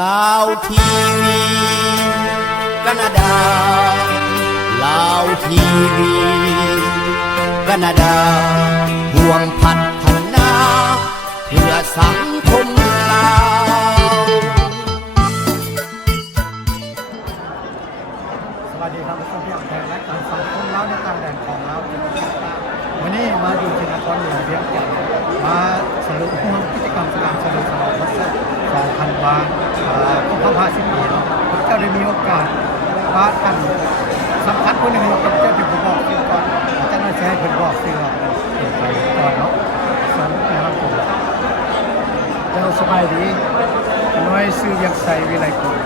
ลาวทีวีแคนาดาลาวทีวีแคนาดาห่วงพัฒนาเพื่อสังคมลาวสวัสดีครับผู้ชมที่รักและการสังคมลาวในต่างแดนของเราวันนี้มาอยู่ที่นครหลวงเวียงจันทร์มาสรุปกิจกรรมการฉลองฉลองวันศุกร์2,000 บาทของพระพาสิบปีเจ้าได้มีโอกาสพาท่านสำคัญคนหนึ่งเราเป็นเจ้าที่ผมบอกคือก่อนอาจารย์น้อยใช้เป็นบอกคือว่าเป็นไปก่อนเนาะสอนนะครับผมเราสบายดีน้อยซื้อยังใส่วิไลกุล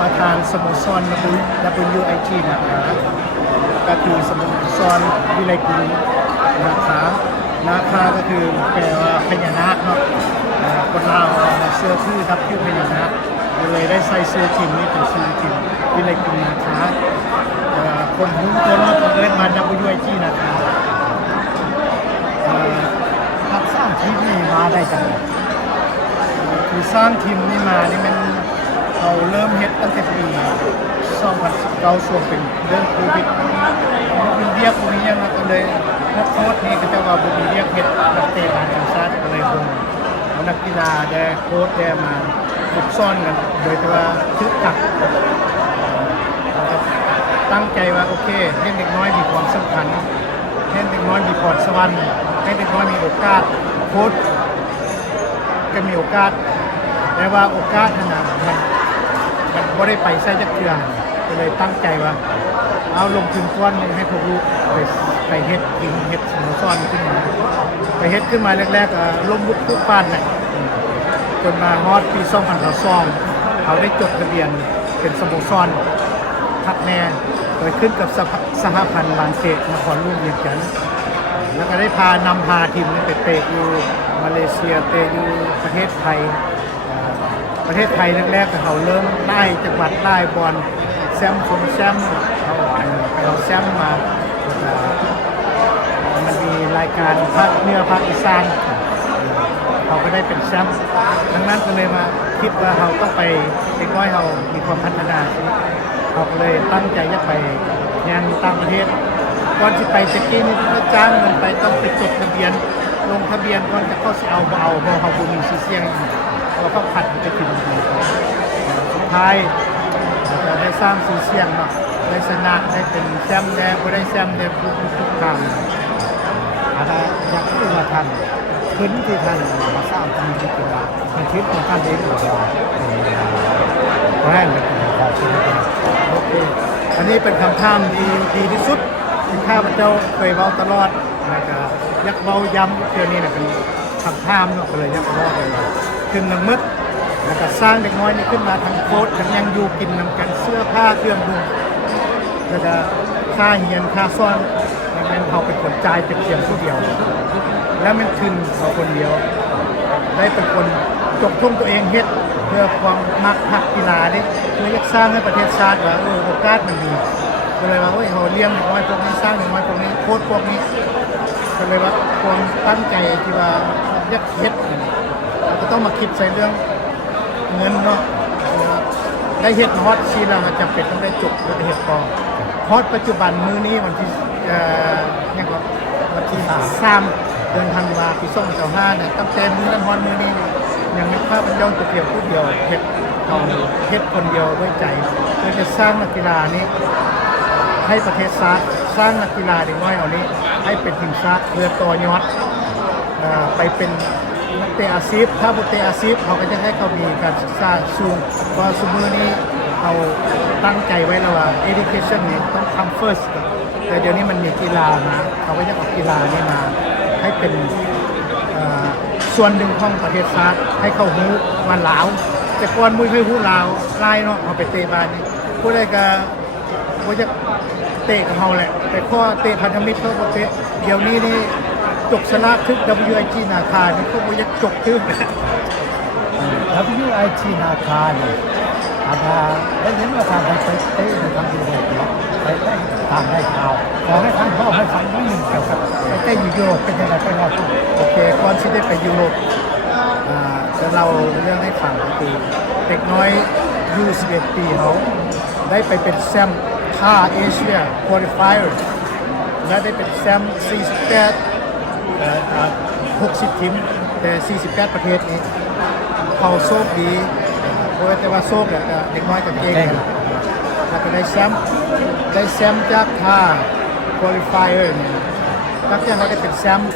ประธานสโมสร WIG นะครับก็คือสโมสรวิไลกุลนาคาก็คือแปลว่าพญานาคเนาะคนลาวเสื้อชื่อครับชื่อพญานาคเลยได้ใส่เสื้อทีมนี้เป็นชื่อทีมวิไลกุลนาคาคนหุ้นตัวรอดเดินมา WIG นะครับทับสร้างทีมนี้มาได้จังคือสร้างทีมนี้มานี่มันเราเริ่มเฮ็ดตั้งแต่ปี2019ช่วงเป็นเรื่องโควิดมันเรียกพวกนี้ยังก็เลยโค้ชนี่ก็จะว่าบุรีเรียกเฮ็ดนักเตะการทีมชาติก็เลยคงเอานักกีฬาได้โค้ชได้มาฝึกซ้อนกันโดยที่ว่าคึกคักตั้งใจว่าโอเคให้เด็กน้อยมีความสำคัญให้เด็กน้อยมีพรสวรรค์ให้เด็กน้อยมีโอกาสโค้ชก็มีโอกาสแต่ว่าโอกาสนั้นมันบ่ได้ไปใช้จักเทื่อก็เลยตั้งใจว่าเอาลงทุนก้อนนึงให้พวกลูกไปเฮ็ดกินเฮ็ดสโมสรขึ้นมาไปเฮ็ดขึ้นมาแรกๆล้มลุกคลุกคลานน่ะจนมาฮอดปี2022เขาได้จดทะเบียนเป็นสโมสรทักแน่โดยขึ้นกับสหพันธ์บางเขตนครหลวงเวียงจันทร์แล้วก็ได้พาทีมนี้ไปเตะอยู่มาเลเซียเตะอยู่ประเทศไทยแรกๆเขาเริ่มไล่จังหวัดไล่บอลแซมชนแซมเอาแซมมามันมีรายการภาคเหนือภาคอีสานเขาก็ได้เป็นแซมดังนั้นก็เลยมาคิดว่าเขาต้องไปเด็กน้อยเขามีความพัฒนาเขาก็เลยตั้งใจจะไปงานต่างประเทศก่อนที่ไปสกีนี่ก็จ้างเงินไปต้องไปจดทะเบียนลงทะเบียนก่อนจะเข้าสิเอาเพราะเขาบุมีชื่อเสียงเราก็ขัดมันจะถึงดีสุดท้ายเราได้สร้างชื่อเสียงเนาะได้ชนะได้เป็นแชมป์ได้ได้แชมป์ได้ทุกครั้งอะไรอยากพูดมาทันขึ้นที่ทันมาสร้างทีมที่เป็นมันคิดของท่านเองอยู่แล้วแรงเลยขอบคุณโอเคอันนี้เป็นคำถามดีที่สุดที่ข้าพเจ้าเคยเว้าตลอดนะครับยักเว้าย้ำเทื่อนี้เป็นคำถามเนาะก็เลยยักเว้าไปขึ้นน้ำมึดแล้วก็สร้างเด็กน้อยนี่ขึ้นมาทั้งโค้ชทั้งยังอยู่กินนำกันเสื้อผ้าเครื่องนุ่งแล้วก็ค่าเฮียนค่าซ่อนมันเขาเป็นคนจ่ายเป็นเพียงผู้เดียวแล้วมันขึ้นเขาคนเดียวได้เป็นคนจบทุ่มตัวเองเฮ็ดเพื่อความมักหักกีฬานี่เพื่ออยากสร้างให้ประเทศชาติว่าโอกาสมันมีก็เลยว่าเขาเลี้ยงเด็กน้อยพวกนี้สร้างเด็กน้อยพวกนี้โค้ชพวกนี้ก็เลยว่าความตั้งใจที่ว่าอยากเฮ็ดก็ต้องมาคิดใส่เรื่องเงินเนาะได้เฮ็ดฮอตชีแล้วจำเป็นต้องได้จบแล้วเฮ็ดกองฮอตปัจจุบันมื้อนี้วันที่ยังก็วันที่3เดือนธันวาคมปี2025เนี่ยตั้งแต่มื้อนั้นฮอตมื้อนี้ยังไม่พาเป็นย่องตัวเพียงผู้เดียวเฮ็ดคนเดียวด้วยใจเพื่อจะสร้างนักกีฬานี้ให้ประเทศชาติสร้างนักกีฬาเด็กน้อยเอานี้ให้เป็นทีมชาติเพื่อต่อยอดไปเป็นนักเตะอาชีพถ้าบุเตะอาชีพเขาก็จะให้เขามีการศึกษาสูงเพราะสมัยนี้เขาตั้งใจไว้แล้วว่า education นี่ต้องทำ first แต่เดี๋ยวนี้มันมีกีฬานะเขาก็จะเอากีฬานี่มาให้เป็นส่วนหนึ่งของประเทศชาติให้เขาฮู้วันลาวแต่ก่อนมุ้ยเคยฮู้ลาวไล่เนาะเขาไปเตะบ้านนี่ผู้ใดก็บ่จะเตะกับเขาแหละแต่ข้อเตะพันธมิตรเขาบ่เตะเดี๋ยวนี้นี่จกชนะทึก WIG นาคานี่พวกมันจะจกทึก WIG นาคานี่อาจจะได้เห็นว่าทางไปเตะในทางที่ได้ไปได้ทางได้ข่าวขอให้ท่านพ่อให้ฟังนิดนึงเกี่ยวกับไปเตะยุโรปเป็นยังไงไปรอบโอเคก่อนที่ได้ไปยุโรป จะเล่าเรื่องให้ฟังก็คือเด็กน้อยอายุ11 ปีเขาได้ไปเป็นแชมป์ท่าเอเชียควอลิฟายและได้เป็นแชมป์60 ทีมแต่ 48 ประเทศนี้เขาโชคดีเพราะแต่ว่าโชคเนี่ยเด็กน้อยกับเก่งแล้วก็ได้แชมป์จากท่าควอลิฟายเนี่ยนักเตะเขาได้เป็นแชมป์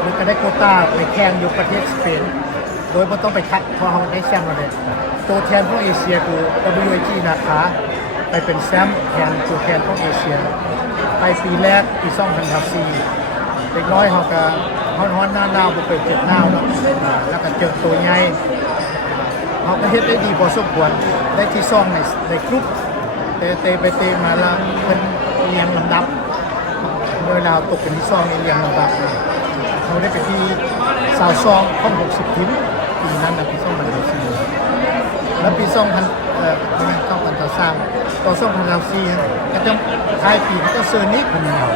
หรือก็ได้โควต้าไปแข่งอยู่ประเทศสเปนโดยไม่ต้องไปคัดเพราะเขาได้แชมป์มาเลยตัวแทนของเอเชียคือ WAG นะคะไปเป็นแชมป์แทนตัวแทนของเอเชียไปปีแรกปี2014เด็กน้อยเขาก็ฮ้อนๆหน้าหนาวบ่เคยเจ็บหนาวเนาะแล้วก็เจอตัวใหญ่เขาก็เฮ็ดได้ดีพอสมควรได้ที่ซ่องในกรุ๊ปเตะไปเตะมาแล้วเพิ่นเรียงลำดับเวลาตกเป็นที่ซ่องนี่เรียงลำดับเขาได้ไปที่สาวซองของ60 ทีมปีนั้นนะปี2014แล้วปีประมาณ2023ต่อ2024ก็จะท้ายปีก็เซิร์นนี้คนเดียว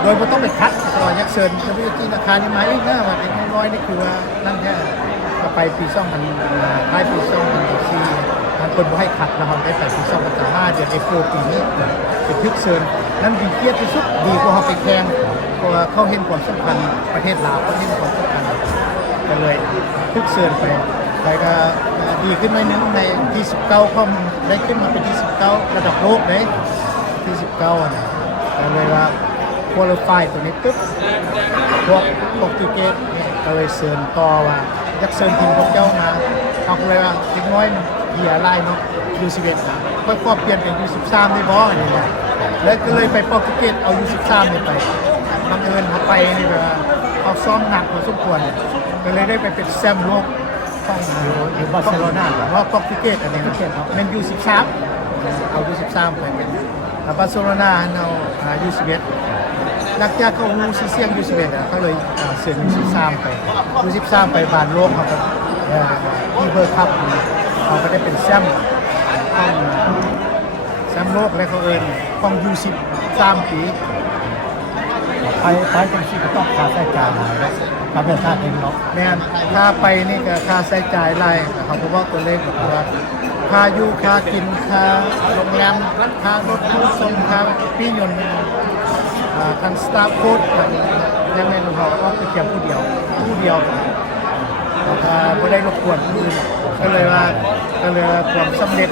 โดยไม่ต้องไปคัดต่อยักเซิร์นจะไปที่ราคานี่มาอีกนะว่าเด็กน้อยนี่คือว่านั่นแค่ก็ไปปี2000ท้ายปี2024ทางคนบ่ให้คัดแล้วเราได้ไปปี2025เดือนเอพริลปีนี้เป็นทึกเซิร์นนั่นดีเกียรติที่สุดดีกว่าเขาไปแข่งเพราะว่าเขาเห็นความสำคัญประเทศลาวเขาเห็นความสำคัญก็เลยทึกเซิร์นไปก็ดีขึ้นหน่อยนึงในที่19เขาได้ขึ้นมาเป็นที่19ระดับโลกเลยที่19นะก็เลยว่าควอลิฟายตัวนี้ปุ๊บพวกโปรตุเกสเนี่ยก็เลยเชิญต่อว่าอยากเชิญทีมพวกเจ้ามาเขาเลยว่าเล็กน้อยเหี่ยไล่เนาะU11ค่อยๆเปลี่ยนเป็นU13ได้บ่อะไรเนี่ยแล้วก็เลยไปโปรตุเกสเอาU13นี่ไปบังเอิญเขาไปนี่แบบเขาซ้อมหนักพอสมควรก็เลยได้ไปเป็นแชมป์โลกต้องอยู่บาร์เซโลนาเพราะโปรตุเกสอันนี้ครับเป็นU13เอาU13ไปเป็นบาร์เซโลนาเอาU11นักจากเขาซีเซียงU11เขาเลยเชิญU13ไปU13ไปบานโลกเขาก็ที่เบอร์คัพเขาก็ได้เป็นแชมป์โลกและเขาเอิญของU13 ปีไปจังซี่ก็ต้องค่าใช้จ่ายหลายแล้วถ้าเป็นค่าเองเนาะแม่นค่าไปนี่ก็ค่าใช้จ่ายหลายเขาบอกว่าตัวเลขแบบว่าค่าอยู่ค่ากินค่าโรงแรมค่ารถตู้ส่งค่าพี่ยนต์ทางสตาฟโค้ดยังไงเราก็ไปเก็บผู้เดียวไม่ได้รบกวนผู้อื่นก็เลยความสำเร็จ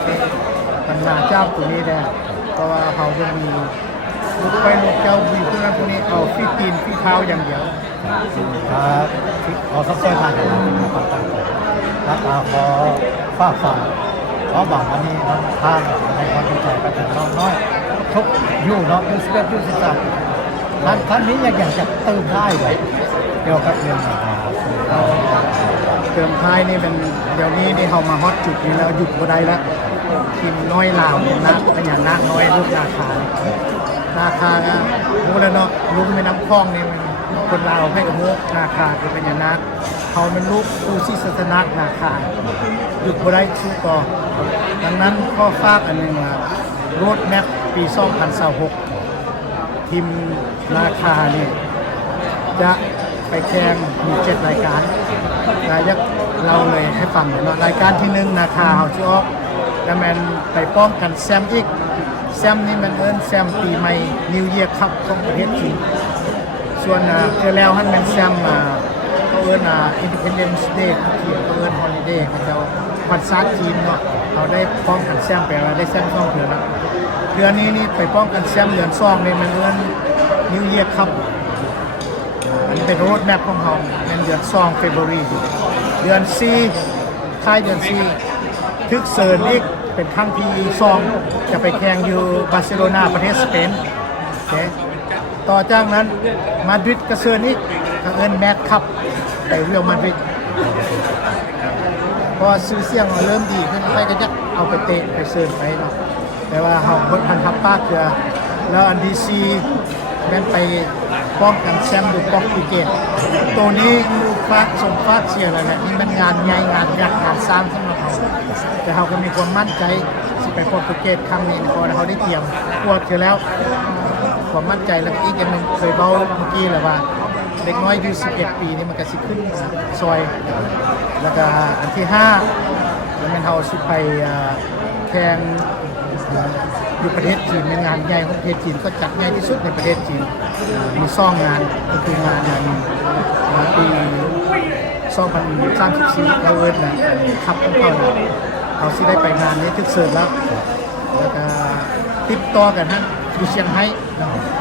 มันมาเจ้าตัวนี้ได้เพราะว่าเขาจะมีลูกไปลูกเจ้าวิวพวกนั้นพวกนี้เอาฟีตีนฟีเท้าอย่างเดียวครับขอสักเส้นทางนะครับแล้วขอฝากฝังขอบอกวันนี้น้องท่านในความดีใจไปถึงน้องน้อยทุกอยู่เนาะยู11 ท่านนี้อยากจะเติมได้ไว้เกี่ยวกับเรื่องเติมท้ายนี่เป็นเดี๋ยวนี้นี่เขามาฮอตจุดนี้แล้วหยุดบ่ได้แล้วทีมน้อยลาวเนี่ยนะขยันนักน้อยลูกราคารู้แล้วเนาะลูกไม่น้ำคลองนี่คนลาวให้กับมุกราคาคือขยันนักเขาเป็นลูกตูซิสตนักราคาหยุดบ่ได้สู้ต่อดังนั้นข้อฝากอันนึงว่าโรดแมพปี2026ทีมราคานี่จะไปแข่งมี7 รายการยักเราเลยให้ฟังเนาะรายการที่1ราคาเขาชื่อออกแล้วมันไปป้องกันแชมป์อีกแชมป์นี่มันแชมป์ปีใหม่นิวเยียร์คัพของประเทศจีนส่วนแล้วท่านเป็นแชมป์เขาIndependence Day ที่เขาHoliday เขาจะวันศาสตร์จีนเนาะเขาได้ป้องกันแชมป์ไปว่าได้แชมป์2 เดือนแล้วเดือนนี้นี่ไปป้องกันแชมป์เดือน2นี่มันนิวเยียร์คัพอันเป็นโรดแมพของเขาเป็นเดือน2 February เดือน4ท้ายเดือน4ทึกเซิร์นอีกเป็นครั้งที่2จะไปแข่งอยู่บาร์เซโลนาประเทศสเปนโอเคต่อจากนั้นมาดริดก็เซิร์นอีกแมตช์คัพไปเรียลมาดริดพอซื้อเสียงเริ่มดีขึ้นไปก็จะเอาไปเตะไปเซิร์นไปเนาะแต่ว่าเขาบนพันทับป้าเกลือแล้วอันดีซีแม่นไปป้องกันแชมป์ดูป้องปีเกตตัวนี้ฟาดส่งฟาดเชียร์อะไรเนี่ยนี่มันงานใหญ่งานยักษ์งานสร้างสำหรับเขาแต่เขาก็มีความมั่นใจสิไปโปรตุเกสครั้งนี้พอเขาได้เตรียมกวดเสร็จแล้วความมั่นใจแล้วอีกอย่างหนึ่งเคยเบาเมื่อกี้แหละว่า เด็กน้อยอายุ11 ปีนี่มันก็สิขึ้นซอย แล้วก็อันที่5แล้วมันเฮาสิไปแข่งอยู่ประเทศจีนในงานใหญ่ของประเทศจีนก็จัดใหญ่ที่สุดในประเทศจีนมีซ่องงานก็คืองานปี2034เขาเอิ้นนะขับของเขาเนี่ยเขาสิได้ไปงานนี้ทึกเสร็จแล้วก็ติดต่อกันฮะอยู่เชียงไฮ้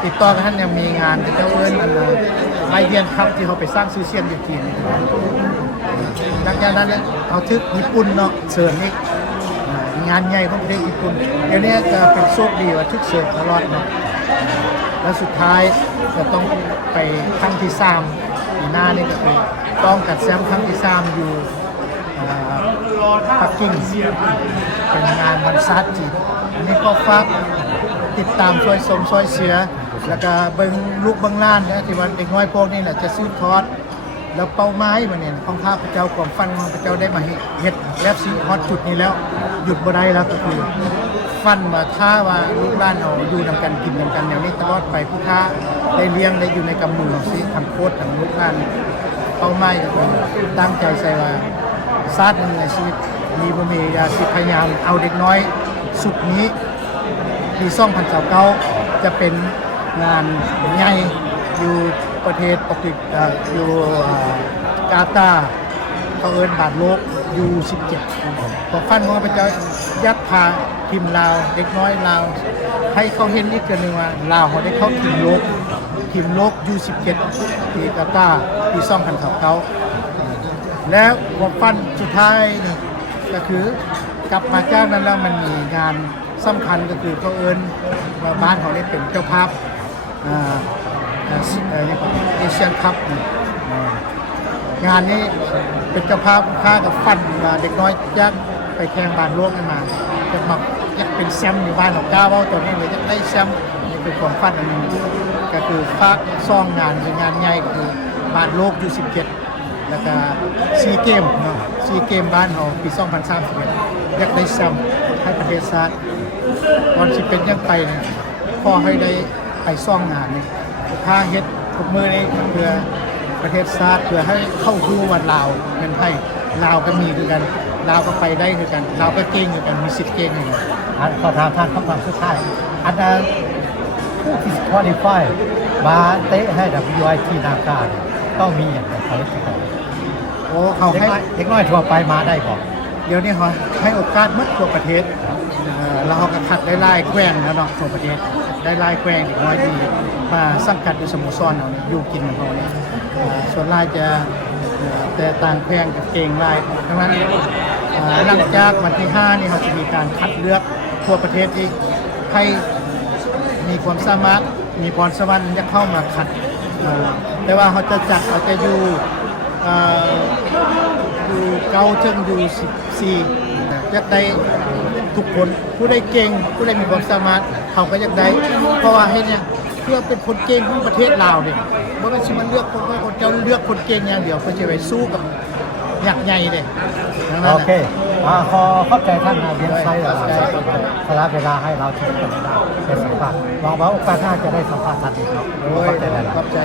ติดต่อกันฮะเนี่ยมีงานที่เขาเอิ้นไลเดียนครับที่เขาไปสร้างชื่อเสียงอยู่จีนดังนั้นเนี่ยเอาทึกญี่ปุ่นเนาะเสริมอีกงานใหญ่ของประเทศญี่ปุ่นเดี๋ยวนี้จะเป็นโชคดีว่าทึกเสริมตลอดเนาะแล้วสุดท้ายจะต้องไปครั้งที่3ปีหน้านี่ก็คือต้องกัดแซมครั้งที่3อยู่ปักกิ่งเป็นงานวันศาสตร์จีนอันนี้ก็ฝากติดตามช่วยสมช่วยเสียแล้วก็เบิ่งลูกเบิ่งล้านนะที่ว่าเด็กน้อยพวกนี้น่ะจะซื้อทอดแล้วเป้าหมายมันเนี่ยของข้าพเจ้าความฝันของพระเจ้าได้มาเฮ็ดแล้วสิฮอตจุดนี้แล้วหยุดบ่ได้แล้วก็คือฝันว่าถ้าว่าลูกหลานเอาอยู่นำกันกินนำกันอย่างนี้ตลอดไปผู้ค้าได้เลี้ยงได้อยู่ในกำมือสิทำโคตรทำลูกหลานเป้าหมายก็คือตั้งใจใส่ว่าชาติหนึ่งในชีวิตมีบ่มียาสิพยายามเอาเด็กน้อยสุดนี้ปี2029จะเป็นงานใหญ่อยู่ประเทศปกติอยู่กาตาร์เขาเอิ้นบาทโลกอยู่17พอฟันของพระเจ้ายัดพาทีมลาวเด็กน้อยลาวให้เขาเห็นอีกทีนึงว่าลาวเขาได้เข้าทีมโลกอยู่17ที่กาตาร์ปี2029แล้วความฝันสุดท้ายนี่ก็คือกลับมาจากนั้นแล้วมันมีงานสำคัญก็คือเขาเอิ้นว่าบ้านเขาได้เป็นเจ้าภาพเอเชียนคัพงานนี้เป็นเจ้าภาพค่ากับฟันเด็กน้อยยักไปแข่งบานโลกมาจะมาอยากเป็นแชมป์ในบ้านของก้าวตัวนี้เลยจะได้แชมป์นี่คือความฝันอันนึงก็คือภาคซ่องงานเป็นงานใหญ่ก็คือบานโลกอยู่17แล้วก็ซีเกมเนาะซีเกมบ้านเราปี2031อยากได้แชมป์ให้ประเทศชาติตอนที่เป็นยังไปเนี่ยพอให้ได้ไปซ่องงานนี่ถ้าเฮ็ดทุกมือนี้เพื่อประเทศชาติเพื่อให้เข้าหูวันลาวเป็นไทยลาวก็มีคือกันลาวก็ไปได้คือกันลาวก็เก่งคือกันมีสิทธิ์เก่งคือกันขอถามท่านคำถามสุดท้ายอันนั้นผู้ที่ควอลิฟายมาเตะให้ WIT นาการต้องมีอย่างไรครับโอ้เขาให้เด็กน้อยทั่วไปมาได้ก่อนเดี๋ยวนี้เขาให้โอกาสหมดทั่วประเทศแล้วเขาก็คัดได้ไล่แกว้งแล้วเนาะทั่วประเทศได้ไล่แกว้งเด็กน้อยดีมาสังกัดอยู่สโมสรเราเนี่ยอยู่กินของเขาเนี่ยส่วนไล่จะแต่ต่างแพงกับเก่งไล่ดังนั้นหลังจากวันที่5นี่เขาจะมีการคัดเลือกทั่วประเทศอีกให้มีความสามารถมีพรสวรรค์จะเข้ามาคัดแต่ว่าเขาจะจัดเขาจะอยู่เก้าถึงอยู่14อยากได้ทุกคนผู้ได้เก่งผู้ได้มีความสามารถเขาก็อยากได้เพราะว่าให้เนี่ยเพื่อเป็นคนเก่งของประเทศลาวเนี่ยเมื่อมันชิมันเลือกคนเจ้าเลือกคนเก่งอย่างเดียวเพื่อจะไปสู้กับยักษ์ใหญ่เลยโอเคขอเข้าใจท่านนะเรียนไซด์สละเวลาให้เราที่จะได้เป็นสัมภาษณ์หวังว่าโอกาสหน้าจะได้สัมภาษณ์ท่านอีกเนาะขอบใจ